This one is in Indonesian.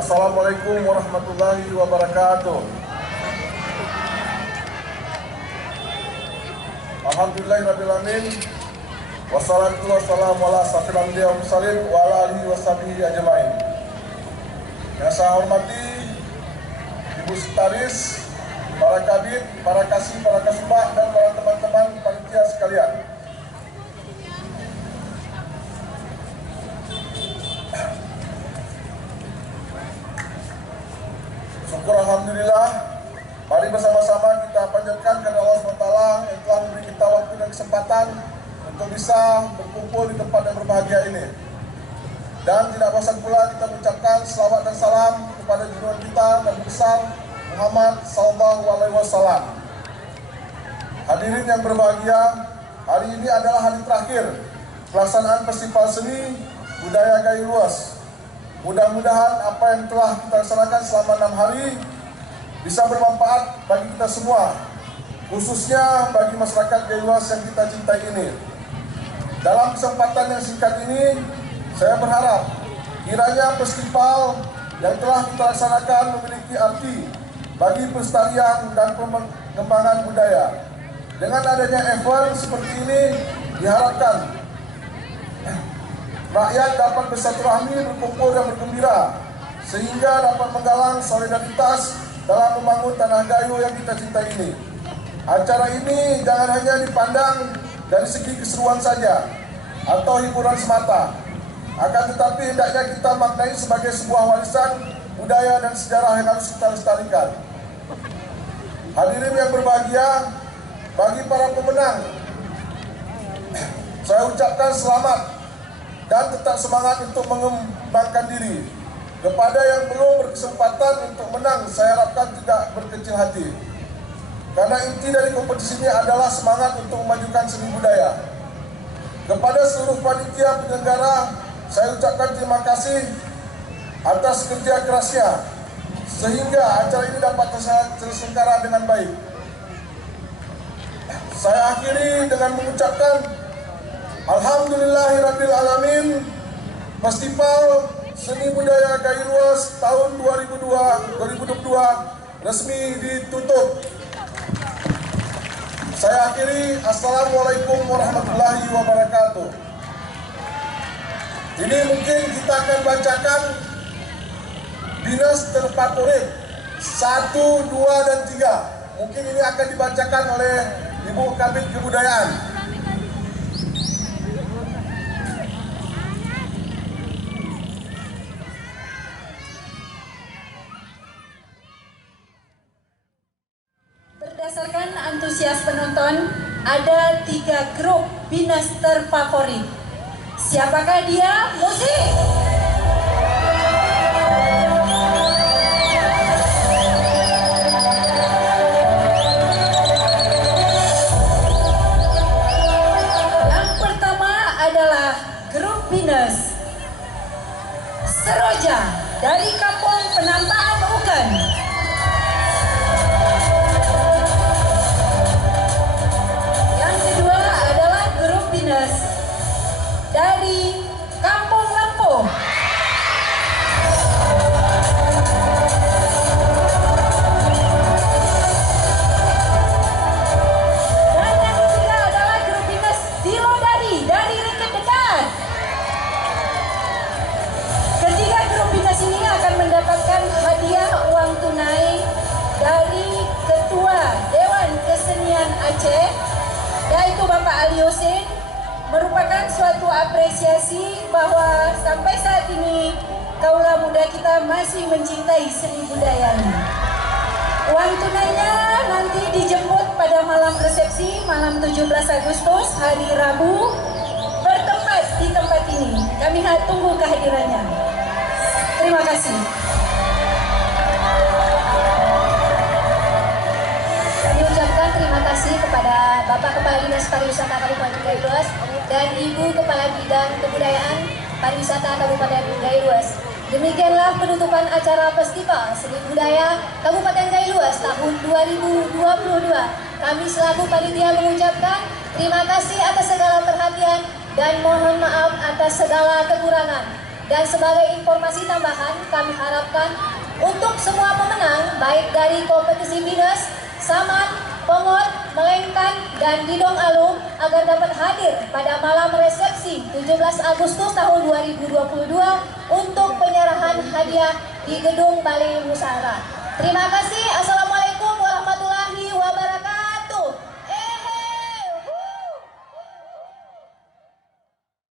Assalamualaikum warahmatullahi wabarakatuh. Alhamdulillahirrahmanirrahim. Wassalatu wassalamu ala asyrafil anbiya'i wal mursalin wa ala alihi washabihi ajmain. Yang saya hormati Ibu Sekretaris, para kabid, para kasih, para kasubag, dan para teman-teman panitia sekalian. Syukur alhamdulillah, mari bersama-sama kita panjatkan kepada Allah SWT yang telah memberi kita waktu dan kesempatan untuk bisa berkumpul di tempat yang berbahagia ini. Dan tidak bosan pula kita mengucapkan selawat dan salam kepada junjungan kita Nabi besar Muhammad SAW. Hadirin yang berbahagia, hari ini adalah hari terakhir pelaksanaan Festival Seni Budaya Gayo Luas. Mudah-mudahan apa yang telah kita laksanakan selama 6 hari bisa bermanfaat bagi kita semua, khususnya bagi masyarakat Gayo Luas yang kita cintai ini. Dalam kesempatan yang singkat ini, saya berharap kiranya festival yang telah kita laksanakan memiliki arti bagi pelestarian dan pengembangan budaya. Dengan adanya event seperti ini, diharapkan rakyat dapat bersilaturahmi, berkumpul dan bergembira, sehingga dapat menggalang solidaritas dalam membangun tanah Gayo yang kita cintai ini. Acara ini jangan hanya dipandang dari segi keseruan saja atau hiburan semata, akan tetapi hendaknya kita maknai sebagai sebuah warisan budaya dan sejarah yang harus kita lestarikan. Hadirin yang berbahagia, bagi para pemenang, saya ucapkan selamat dan tetap semangat untuk mengembangkan diri. Kepada yang belum berkesempatan untuk menang, saya harapkan tidak berkecil hati, karena inti dari kompetisi ini adalah semangat untuk memajukan seni budaya. Kepada seluruh panitia penyelenggara, saya ucapkan terima kasih atas kerja kerasnya, sehingga acara ini dapat terselenggara dengan baik. Saya akhiri dengan mengucapkan Alhamdulillahirabbil alamin. Festival Seni Budaya Gayo Luas tahun 2022 resmi ditutup. Saya akhiri, Assalamualaikum warahmatullahi wabarakatuh. Ini mungkin kita akan bacakan dinas terfavorit 1, 2, dan 3. Mungkin ini akan dibacakan oleh Ibu Kabid Kebudayaan. Berdasarkan antusias penonton, ada 3 grup binas terfavorit. Siapakah dia? Musik! Yang pertama adalah grup binas Seroja dari Kampung Penampaan Uken. Dari Kampung Lempuh. Dan yang ketiga adalah grup dinas Dilodari dari Ringkit Dekat. Ketiga grup dinas ini akan mendapatkan hadiah uang tunai dari Ketua Dewan Kesenian Aceh, yaitu Bapak Ali Husin. Merupakan suatu apresiasi bahwa sampai saat ini kaula muda kita masih mencintai seni budaya ini. Uang tunainya nanti dijemput pada malam resepsi, malam 17 Agustus, hari Rabu, bertempat di tempat ini. Kami tunggu kehadirannya. Terima kasih. Kami ucapkan terima kasih kepada Bapak Kepala Dinas Pariwisata Kabupaten Gayo Luas dan Ibu Kepala Bidang Kebudayaan Pariwisata Kabupaten Gayo Luas. Demikianlah penutupan acara Festival Seni Budaya Kabupaten Gayo Luas tahun 2022. Kami selaku panitia mengucapkan terima kasih atas segala perhatian dan mohon maaf atas segala kekurangan. Dan sebagai informasi tambahan, kami harapkan untuk semua pemenang, baik dari kompetisi Binus, Saman, Pongot, Melengkan, dan Didong Alum, agar dapat hadir pada malam resepsi 17 Agustus tahun 2022 untuk penyerahan hadiah di Gedung Balai Musara. Terima kasih. Assalamualaikum.